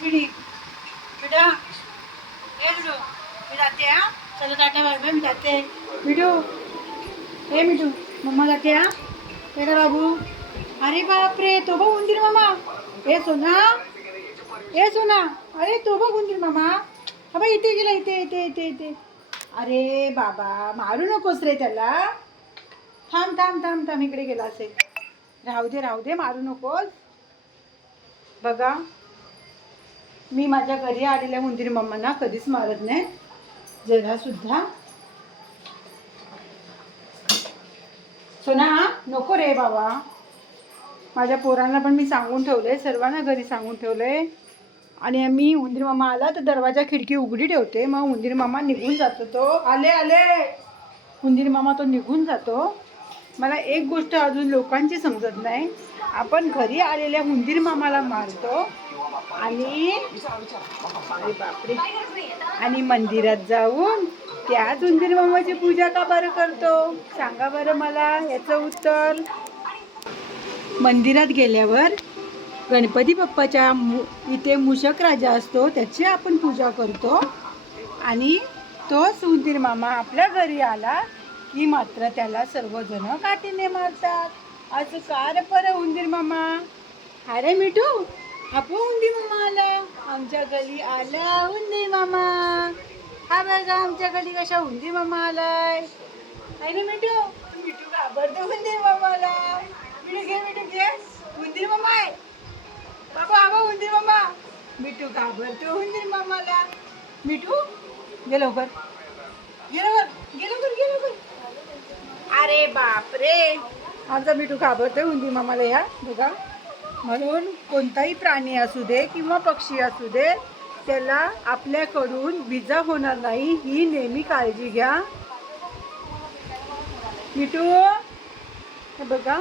पिढी बेटा हे मिठू मी जाते हा चला टाटा बाय बाय मी जाते मिठू हे मिठू मम्मा जाते हा बेटा बाबू अरे बापरे तो बघ उंदीर मामा हे सोना हे सोना अरे तो बघ उंदीर मामा हा बाई इथे गेला इथे इथे इथे इथे अरे बाबा मारू नकोस रे त्याला थांब थांब थांब थांब इकडे गेला असेल राहू दे राहू दे मारू नकोस बघा मी माझ्या घरी आलेल्या उंदीर मम्मांना कधीच मारत नाही. जरा सुद्धा. सोना नको रे बाबा. माझ्या पोरांना पण मी सांगून ठेवलंय सर्वांना घरी सांगून ठेवलंय. आणि मी उंदीर मामा आला तर दरवाजा खिडकी उघडी ठेवते. मग उंदीर मामा निघून जातो तो. आले आले. उंदीर मामा तो निघून जातो. मला एक गोष्ट अजून लोकांची समजत नाही. आपण घरी आलेल्या उंदीर मामाला मारतो. आणि अरे बापरे. आणि मंदिरात जाऊन त्याच उंदीर मामाची पूजा का बरं करतो? सांगा बरं मला याचं उत्तर. मंदिरात गेल्यावर गणपती बाप्पाच्या मु इथे मूषक राजा असतो त्याची आपण पूजा करतो. आणि तोच उंदीर मामा आपल्या घरी आला की मात्र त्याला सर्वजण काठीने मारतात. असं कार पर उंदीर मामा? अरे मिठू. आपण उंदीर मामा आला आमच्या गली आला उंदीर मामा हा बघा आमच्या गली कशा उंदीर मामा आलाय अरे मिठू मिठू घाबरतो उंदीर मामाला मिठू घे मिठू घे उंदीर मामा आहे बाबा आबा उंदीर मामा मिठू घाबरतो उंदीर मामाला मिठू गे लवकर गे लवकर गे लवकर गे लवकर अरे बापरे आमचा मिठू घाबरतोय हुंदी मामाला या बघा म्हणून कोणताही प्राणी असू दे किंवा पक्षी असू दे त्याला आपल्याकडून विजा होणार नाही ही नेहमी काळजी घ्या. मिठू हे बघा.